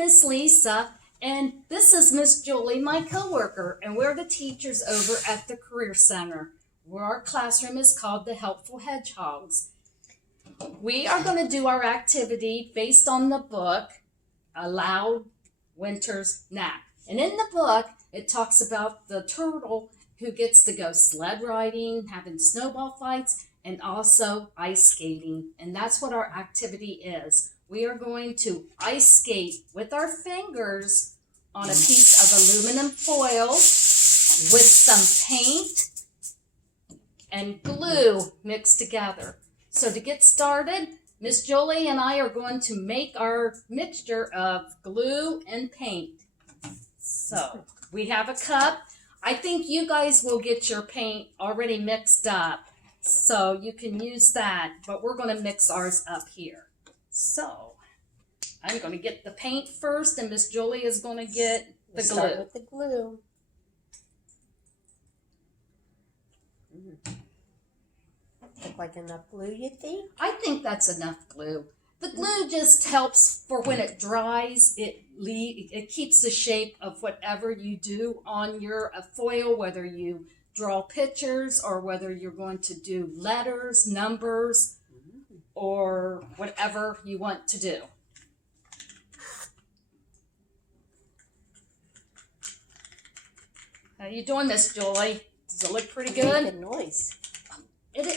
Miss Lisa, and this is Miss Julie, my coworker, and we're the teachers over at the Career Center, where our classroom is called the Helpful Hedgehogs. We are going to do our activity based on the book, A Loud Winter's Nap. And in the book, it talks about the turtle who gets to go sled riding, having snowball fights, and also ice skating. And that's what our activity is. We are going to ice skate with our fingers on a piece of aluminum foil with some paint and glue mixed together. So to get started, Miss Julie and I are going to make our mixture of glue and paint. So we have a cup. I think you guys will get your paint already mixed up, so you can use that, but we're going to mix ours up here. So I'm going to get the paint first, and Miss Julie is going to get the glue. Start with the glue. Look like enough glue, you think? I think that's enough glue. The glue just helps for when it dries. It keeps the shape of whatever you do on your foil, whether you draw pictures or whether you're going to do letters, numbers, or whatever you want to do. How you doing, Miss Julie? Does it look pretty good? Making noise.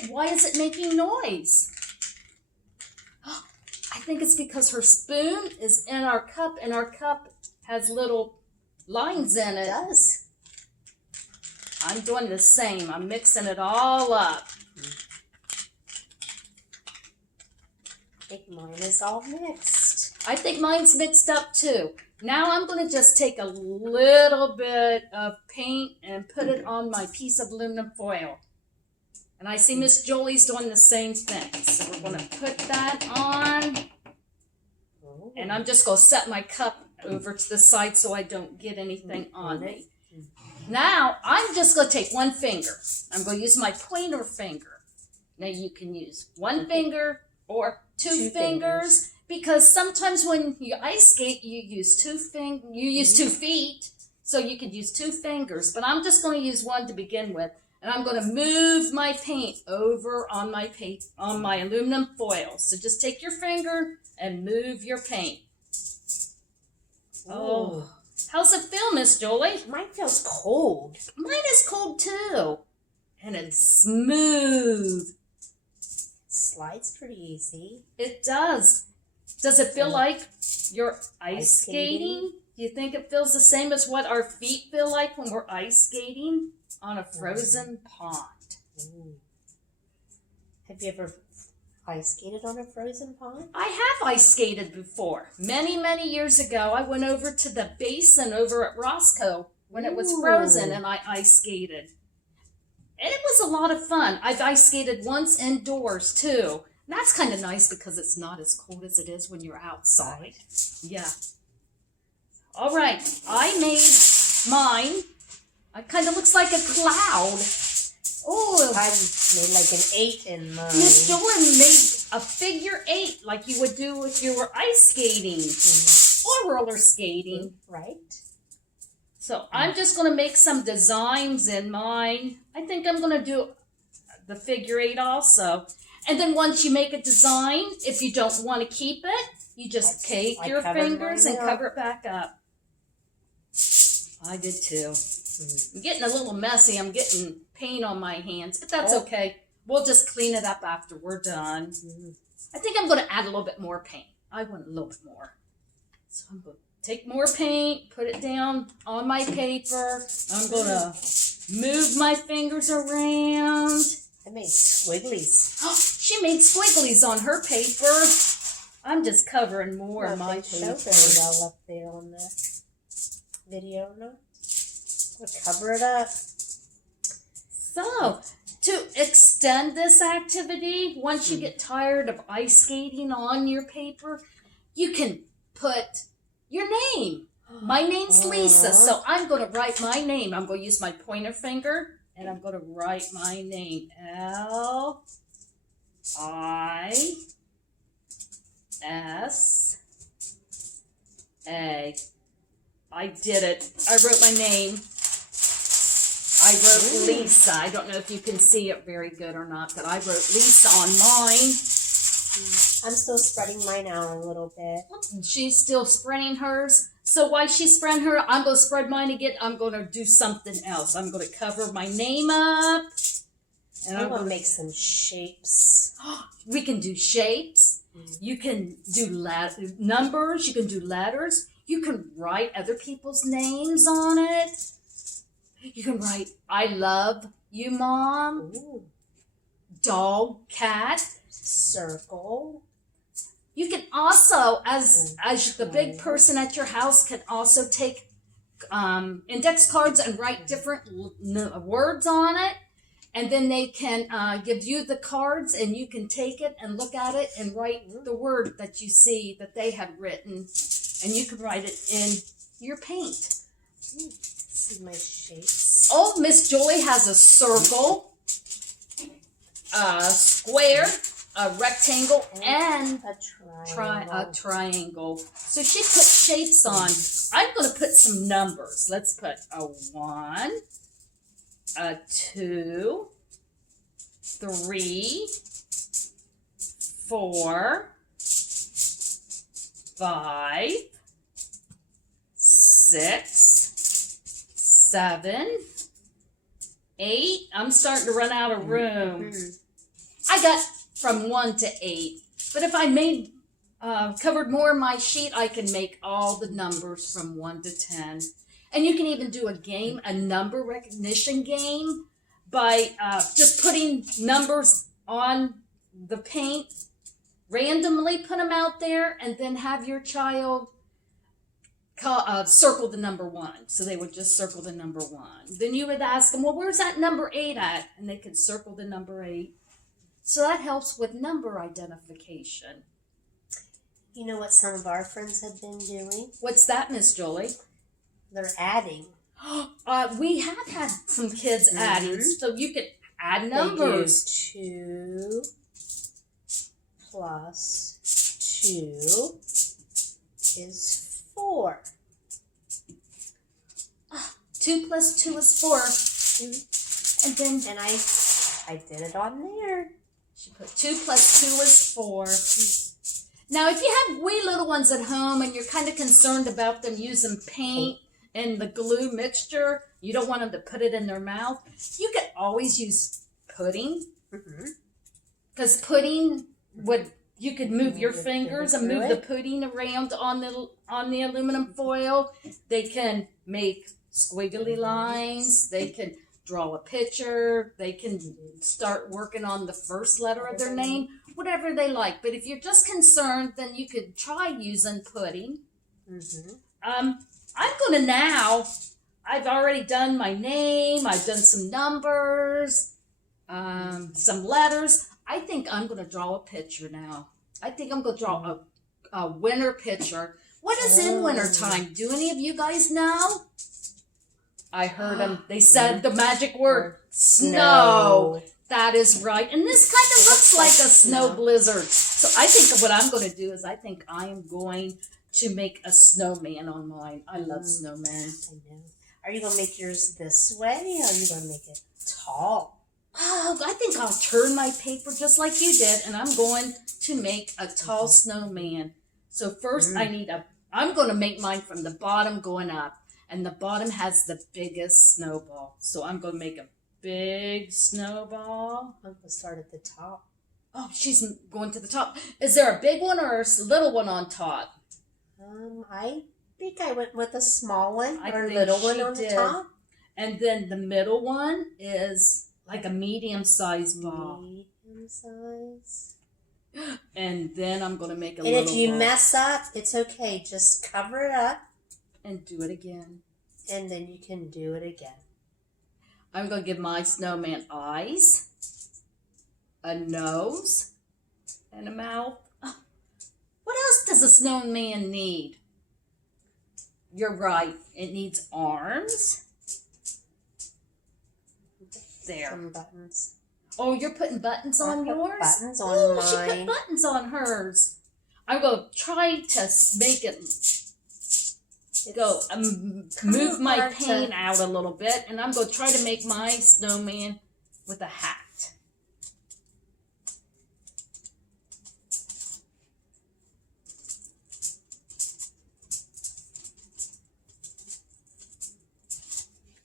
Why is it making noise? I think it's because her spoon is in our cup, and our cup has little lines in it. It does. I'm doing the same. I'm mixing it all up. I think mine is all mixed. I think mine's mixed up too. Now I'm going to just take a little bit of paint and put it on my piece of aluminum foil. And I see Miss Julie's doing the same thing. So we're going to put that on. And I'm just going to set my cup over to the side so I don't get anything on me. Now, I'm just going to take one finger. I'm going to use my pointer finger. Now, you can use one finger or two fingers. Because sometimes when you ice skate, you use two feet. So you could use two fingers. But I'm just going to use one to begin with. And I'm going to move my paint over on my aluminum foil. So just take your finger and move your paint. Oh, how's it feel, Miss Julie? Mine feels cold. Mine is cold too. And it's smooth. It slides pretty easy. It does. Does it feel like you're ice skating? Do you think it feels the same as what our feet feel like when we're ice skating on a frozen pond? Have you ever ice skated on a frozen pond? I have ice skated before. Many, many years ago, I went over to the basin over at Roscoe when it was frozen, and I ice skated. And it was a lot of fun. I've ice skated once indoors, too. And that's kind of nice because it's not as cold as it is when you're outside. Yeah. All right. I made mine. It kind of looks like a cloud. Oh, I made like an 8 in mine. Miss Julie made a figure 8 like you would do if you were ice skating or roller skating. Right. So I'm just going to make some designs in mine. I think I'm going to do the figure 8 also. And then once you make a design, if you don't want to keep it, you just take your fingers and cover it back up. I did too. I'm getting a little messy. I'm getting paint on my hands, but that's okay. We'll just clean it up after we're done. I think I'm going to add a little bit more paint. I want a little bit more. So I'm going to take more paint, put it down on my paper. I'm going to move my fingers around. I made squigglies. Oh, she made squigglies on her paper. I'm just covering more of my paper. Show very well up there on the video, no? We'll cover it up. So, to extend this activity, once you get tired of ice skating on your paper, you can put your name. My name's Lisa, so I'm going to write my name. I'm going to use my pointer finger, and I'm going to write my name. L-I-S A. I did it. I wrote my name. I wrote Lisa. I don't know if you can see it very good or not, but I wrote Lisa on mine. I'm still spreading mine out a little bit. She's still spreading hers. So while she's spreading her, I'm going to spread mine again. I'm going to do something else. I'm going to cover my name up. And I'm going to make some shapes. We can do shapes. You can do numbers. You can do letters. You can write other people's names on it. You can write, I love you, Mom. Ooh. Dog, cat. Circle. You can also, as the big person at your house, can also take index cards and write different words on it. And then they can give you the cards, and you can take it and look at it and write the word that you see that they have written. And you can write it in your paint. See my shapes. Oh, Miss Joy has a circle, a square, a rectangle, and a triangle. So she put shapes on. I'm going to put some numbers. Let's put a 1, a 2, 3, 4, 5, 6, 7, 8. I'm starting to run out of room. I got from 1 to 8. But if I made covered more of my sheet, I can make all the numbers from 1 to 10. And you can even do a game, a number recognition game, by just putting numbers on the paint, randomly put them out there, and then have your child circle the number 1. So they would just circle the number 1. Then you would ask them, well, where's that number 8 at? And they could circle the number 8. So that helps with number identification. You know what some of our friends have been doing? What's that, Miss Jolie? They're adding. We have had some kids adding, so you can add numbers. 2 plus 2 is 4. 2 plus 2 is 4. And then I did it on there. she put 2 plus 2 is 4. Now, if you have wee little ones at home and you're kind of concerned about them using paint and the glue mixture, you don't want them to put it in their mouth, you could always use pudding. Because pudding you could move your fingers and move the pudding around on the aluminum foil. They can make squiggly lines. They can draw a picture. They can start working on the first letter of their name, whatever they like. But if you're just concerned, then you could try using pudding. I'm going to now, I've already done my name. I've done some numbers, some letters. I think I'm going to draw a picture now. I think I'm going to draw a winter picture. What is in wintertime? Do any of you guys know? I heard them. They said the magic word, snow. That is right. And this kind of looks like a snow blizzard. So I think what I'm going to do is I think I am going to make a snowman on mine. I love snowmen. I know. Are you going to make yours this way, or are you going to make it tall? Oh, I think I'll turn my paper just like you did, and I'm going to make a tall snowman. So first I'm going to make mine from the bottom going up. And the bottom has the biggest snowball. So I'm going to make a big snowball. I'm going to start at the top. Oh, she's going to the top. Is there a big one or a little one on top? I think I went with a small one or a think little one she on did. the top. And then the middle one is like a medium-sized ball. Medium size. And then I'm going to make a and little if you ball. mess up, it's okay. Just cover it up. And do it again. And then you can do it again. I'm going to give my snowman eyes, a nose, and a mouth. What else does a snowman need? You're right. It needs arms. There. Some buttons. Oh, you're putting buttons on yours? Buttons on Oh, mine. she put buttons on hers. I'm going to try to make it go kind move of my hard paint to- out a little bit, and I'm going to try to make my snowman with a hat.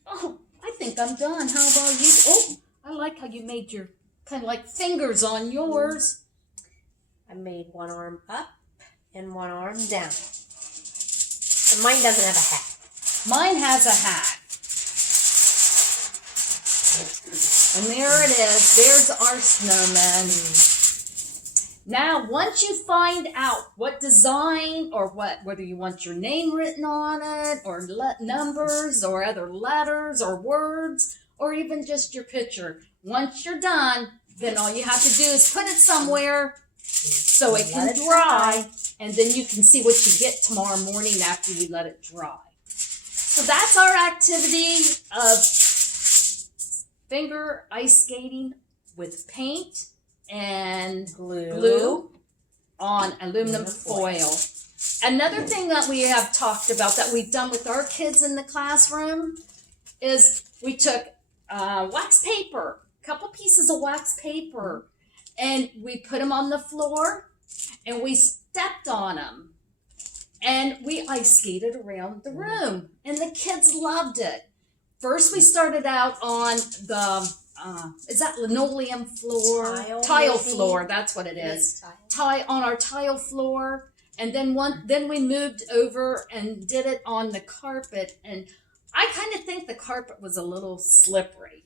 Oh, I think I'm done. How about you? Oh, I like how you made your kind of like fingers on yours. I made one arm up and one arm down. And mine doesn't have a hat. Mine has a hat. And there it is. There's our snowman. Now, once you find out what design or whether you want your name written on it, or numbers, or other letters, or words, or even just your picture, once you're done, then all you have to do is put it somewhere so it can Let it dry, and then you can see what you get tomorrow morning after you let it dry. So that's our activity of finger ice skating with paint and glue on aluminum foil. Another thing that we have talked about that we've done with our kids in the classroom is we took wax paper, a couple pieces of wax paper, and we put them on the floor and we stepped on them and we ice skated around the room, and the kids loved it. First we started out on the is that linoleum floor? Tile, maybe? Floor, that's what it is. Tile. On our tile floor, and then we moved over and did it on the carpet, and I kind of think the carpet was a little slippery.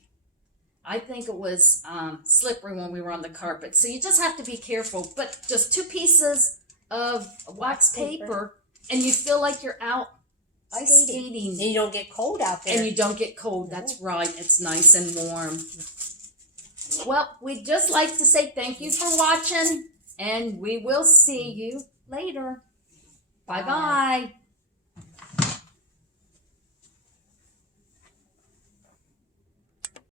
I think it was slippery when we were on the carpet, so you just have to be careful. But just 2 pieces of wax paper, and you feel like you're out ice skating. And you don't get cold out there. And you don't get cold. That's right. It's nice and warm. Well, we'd just like to say thank you for watching, and we will see you later. Bye-bye.